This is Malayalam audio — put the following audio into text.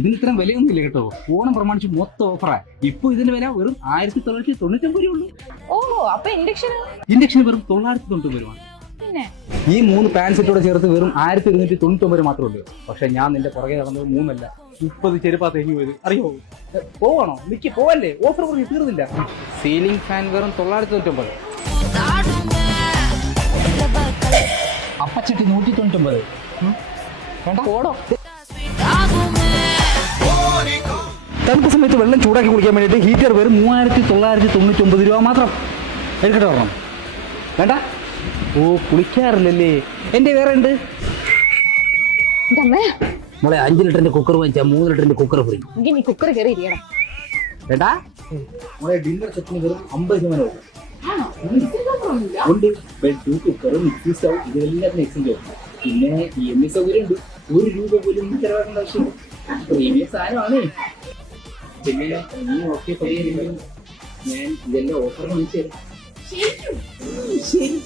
ഇതിന് ഇത്രയും വിലയൊന്നും ഇല്ല കേട്ടോ. ഓണം പ്രമാണിച്ച് മൊത്തം ഓഫറാ. ഇപ്പൊ ഇതിന്റെ വില വെറും 1999 ഉള്ളൂ. ഓഹോ, അപ്പൊ ഇൻഡക്ഷൻ വെറും 999 രൂപയാണ്. പിന്നെ ഈ 3 പാന്റ് സെറ്റോടെ ചേർത്ത് വെറും 1299 മാത്രമേ ഉള്ളൂ. പക്ഷെ ഞാൻ നിന്റെ പുറകെ നടന്നത് 3 അല്ല 30 ചെരുപ്പാ തേഞ്ഞു പോയത്. അറിയോ? പോവാണോ? മിക്കി പോവല്ലേ? ഓഫർ പറഞ്ഞ് തീർന്നില്ല. സീലിംഗ് ഫാൻ വെറും 999. അപ്പച്ചട്ടി 199. പോടോ. തണുപ്പ് സമയത്ത് വെള്ളം ചൂടാക്കി കുടിക്കാൻ വേണ്ടിയിട്ട് ഹീറ്റർ വെറും 3999 രൂപ മാത്രം. എടുക്കട്ടെ പറഞ്ഞു? വേണ്ട. ഓ, കുളിക്കാറില്ലല്ലേ? എന്റെ വേറെ ഉണ്ട്. മോളെ 5 ലിറ്ററിന്റെ കുക്കർ വാങ്ങിച്ചാൽ 3 ലിറ്ററിന്റെ കുക്കർ ഫ്രീ. നീ കുക്കർ കയറി ഇരിക്കണം. വേണ്ടാ. മോളെ ഡിന്നർ സെറ്റിന് വെറും 50 ഉണ്ട്. ബെഡ്, കുക്കർ, മിക്സി സ്റ്റൗ ഇതെല്ലാത്തിനും എക്സ്ചേഞ്ച് ആവും. പിന്നെ EMI സൗകര്യം ഉണ്ട്. 1 രൂപ പോലും ചെലവാക്കേണ്ട ആവശ്യമില്ല. പ്രീമിയം സാധനമാണ്. പിന്നെ നീ ഓക്കെ പരിഹരിക്കും. ഞാൻ ഇതെല്ലാം ഓഫർ വാങ്ങിച്ചു തരാം. ശരി.